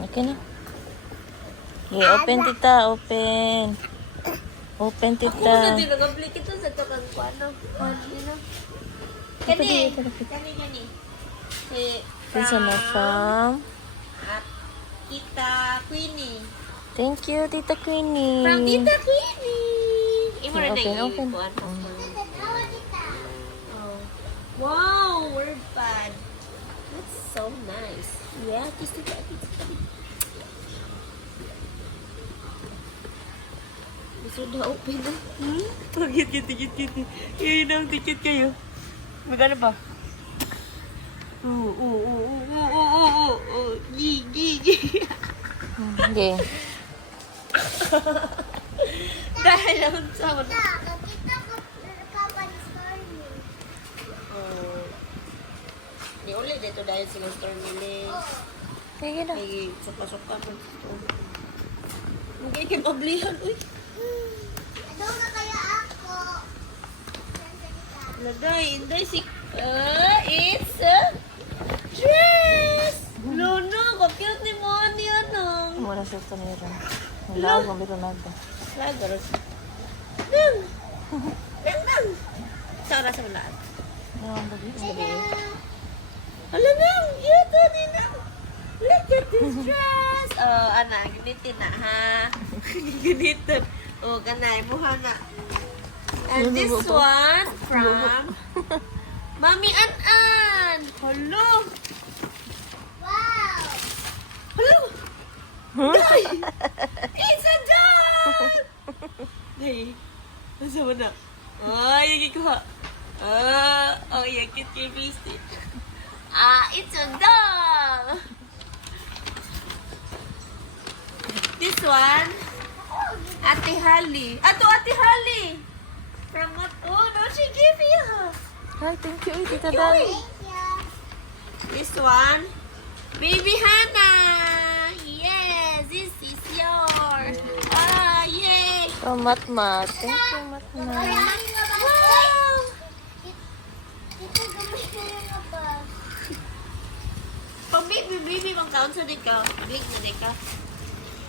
Okay na. Okay, open tita, open. Open Ako tita. na din nag-apply kita sa takang paano. Kani. Kani. This one from. At Tita Queenie. Thank you, Tita Queenie. From Tita Queenie. Imo na Open, na open. Oh. Wow, word pad. That's so nice. Yeah, just Tita. Gusto na open na. Tikit. Yun ang tikit kayo. Magkano ba? Gi. Okay. Dahil lang sa mga. Di ulit dito dahil sila store nila. Sige na. May sopa-sopa mo. Hindi kayo mablihan. Uy. Ano na kaya ako? Naday, hindi si... it's a dress! Lono, ka-cute ni Moni, ano? Muna sa ito nila. Wala akong biro na ito. Lagaros. Nang! Saan sa lahat? Ang babi. Hala nang! Ito ni nang! Look at this dress! Oh, ana, ginitin na, ha? Ginitin. Oh, ganay mo, na. And this one from Mami An-An. Hello! Wow! Hello! Day! It's a dog! Day, nasa mo na? Ay, yung ikuha. Oh, yung cute kay Beastie. It's a dog! This one, Ate Hali. Ate Hali! From what? Oh, no, she gave you. Hi, thank you, Tita Dali. Thank you. This one, Baby Hannah. Yes, this is yours. Yay. From Matmat. Thank you, Matmat. Wow. Ito gamitin yung bag. Pag baby, magkaon sa dika. Big na dika.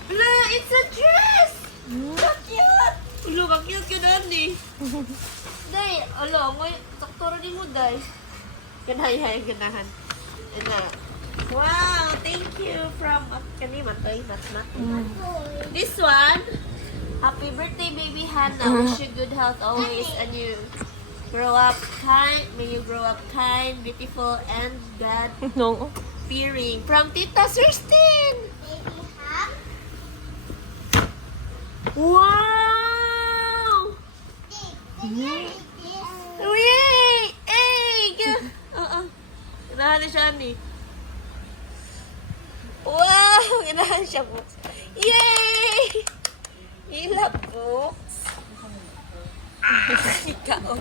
Hala, it's a dress. So cute. Ulo, ka-cute ka na ni. Day, alo, may doktora ni mo, day. Ganahan. Ganahan. Wow, thank you from kaniman to, Matmat. This one, happy birthday, baby Hannah. Wish you good health always, and you grow up kind. May you grow up kind, beautiful, and No. God-fearing. From Tita Sirstin. Baby ham. Wow! Can you read this? Yay! Egg! Ganahan na siya ni. Wow! Ganahan siya po. Yay! Hila po. Ikaw.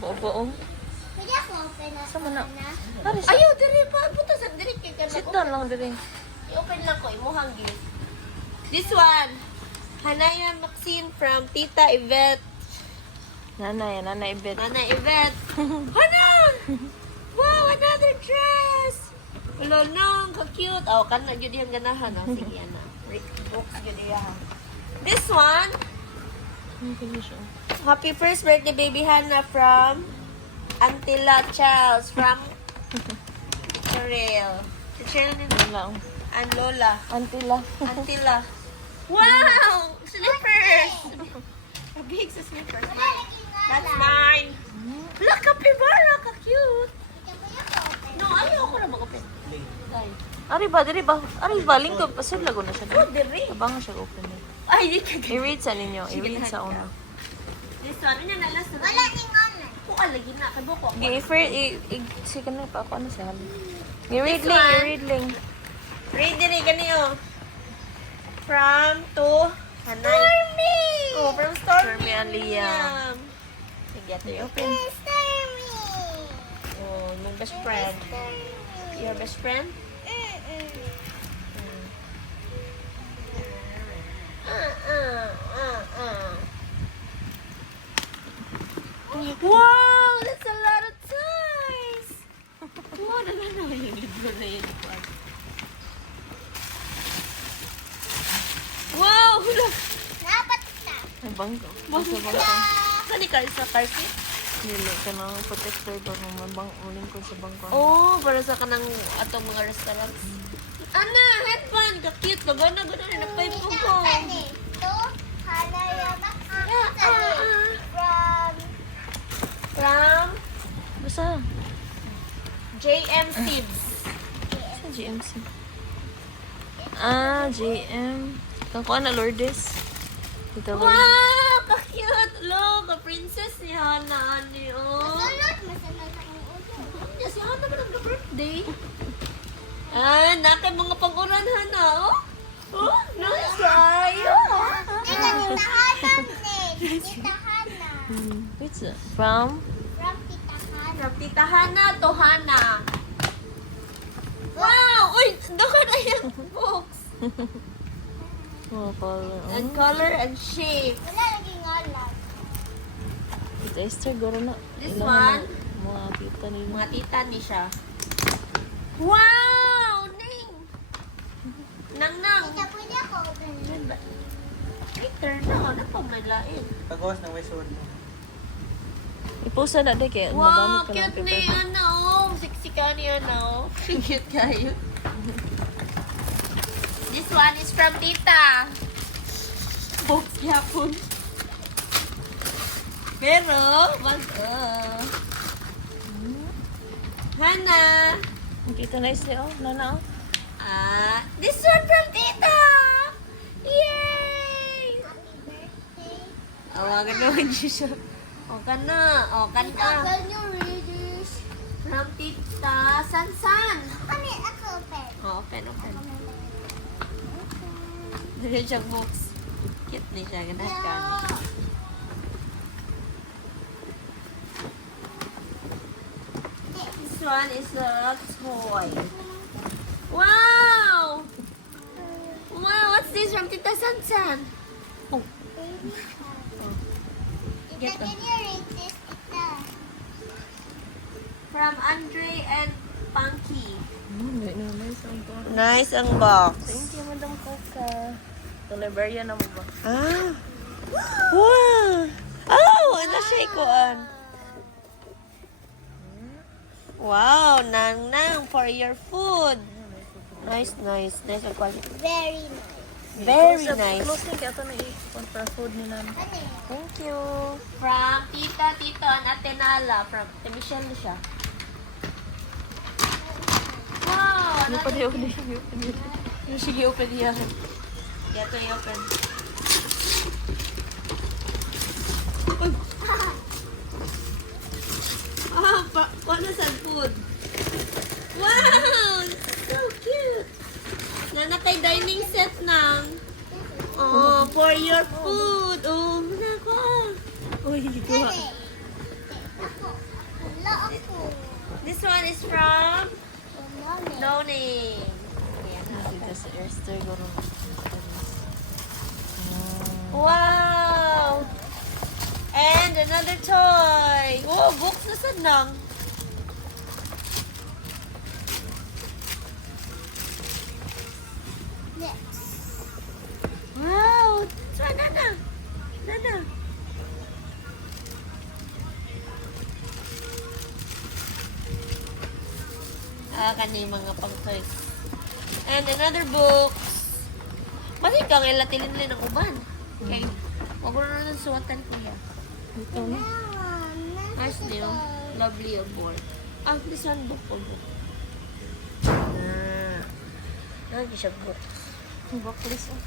Boboong. Pwede ako open na Sama na. na. Pare siya. Ayaw, diri pa. Puto sa diri. Sit down lang din. I-open lang ko. Imuhang gift. This one. Hanaya Maxine from Tita Yvette. Nanay Bet. Nana Yvette. Hana! Wow, another dress! Hello, nang, ka-cute. Oh, kan na yun yung ganahan. Oh. Sige, ana. Books yun yan. This one, happy first birthday, baby Hannah from Antilla Charles from Cheryl. Si Cheryl nito. Wala. And Lola. Antila. Antilla. Wow! Slippers! Big sa slippers. That's mine. Look, capybara. Ka-cute. No, ayaw ko na mag-open. Ay. Ari ba? Lingkod. Pasod lago na siya. Oh, diri. Abangan siya open it. Ay, di ka. I-read sa ninyo. Sige, I-read sa lahat una. This one, ano na last na? Wala ning online. Kung lagi na. Kaya ko. Okay, sige na pa ako. Ano siya? I-read This one. lang. Read din ganito. From to Hanay. Stormy! Oh, from Stormy. Stormy and Liam. Sige, ito yung open. Stormy! Oh, my best friend. Your best friend? Wow! That's a lot of toys! Wow, nalala yung libro na yun. Wow! Hula! Dapat na. Ay, bangko. Bangko. Sa bangko. Kani ka sa car seat? Dili ka ng protector ba kung uling ko sa bangko. Oh, para sa kanang atong mga restaurants. Ana, headband! Ka-cute! Gagana, gagana. Napay po ko. Ito, Hanayama. From Basta. JM Seeds. Sa GMC. Ah, JM. Kakuha na Lourdes. Dito lang. Wow! Ka-cute! Lo, ka-princess ni Hana. Ani, oh. Masunod, masunod ang ulo. Niya, si Hana ba nag-birthday? Ah, nakay mga pag-uran, Hana, oh. Oh, nice kayo. Ito, Tita Hana, Nick. Tita Hana. What's that? From? From Tita Hana. From Tita Hana to Hana. Wow! Uy, doon na yung box. Oh, color. And color and shape. Wala laging alam. Ito, Esther, garo na. This Ilang one? Mga kita ni Mga tita ni siya. Wow! Ning! Nang-nang! Tita, pwede ako open. Later na, ano pa may lain? Pagkawas ng Westwood. Ipusa na di kaya. Wow, magamit ka ng cute ni paper. Ana, oh. Sexy ka ni Ana, oh. Cute kayo. This one is from Tita. Box yapon. Pero, Hana. Kita na isli, oh. Nana, oh. This one from Tita. Yay! Happy birthday. Oh, gano'n siya. O ka na. Tita, can you read this? From Tita Sansan. Kami, ako open. Oh, open. Dito siya box. Cute ni siya. Ganahan ka. This one is a toy. Wow! Wow, what's this from Tita Sansan? Tita, Get can you read this, Tita? From Andre and Punky. Nice ang to. Nice ang box. Thank you, Madam Coca. Ito, librarian na mo ba? Wow! Oh, ano siya ikuan? Wow, nang for your food. Nice. Nice ang quality. Very nice. Very nice. Close na kaya ito na ikon para food nila. Ano yun? Thank you. From Tito, and Ate Nala. From Ate Michelle na siya. Wow! Ano pa di ako di open dito? Yung sige, open niya. Ito i-open. Paano sa food? Wow! So cute! Nanakay dining set ng for your food. Oh, nako. Uy, gawa. Ano? Ako. Wala ako. This one is from Wala. Loning. Dito sa Esther, garo. Wow! And another toy. Wow, books na sad nang. Next. Wow! So, Nana. Kani mga pang toys. And another books. Pati kang ilatilin nila ng uban. Okay. Huwag mo na ng suwatan kuya. Dito na. Nice new. Lovely your board. This one book po book. Lagi siya book. Backlist, oh.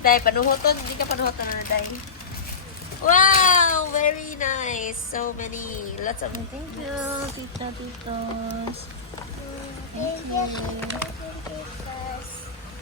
Dahil panuhoton. Hindi ka panuhoton na dahil. Wow! Very nice. So many. Lots of Thank you, tita, titos. Thank you, Tita.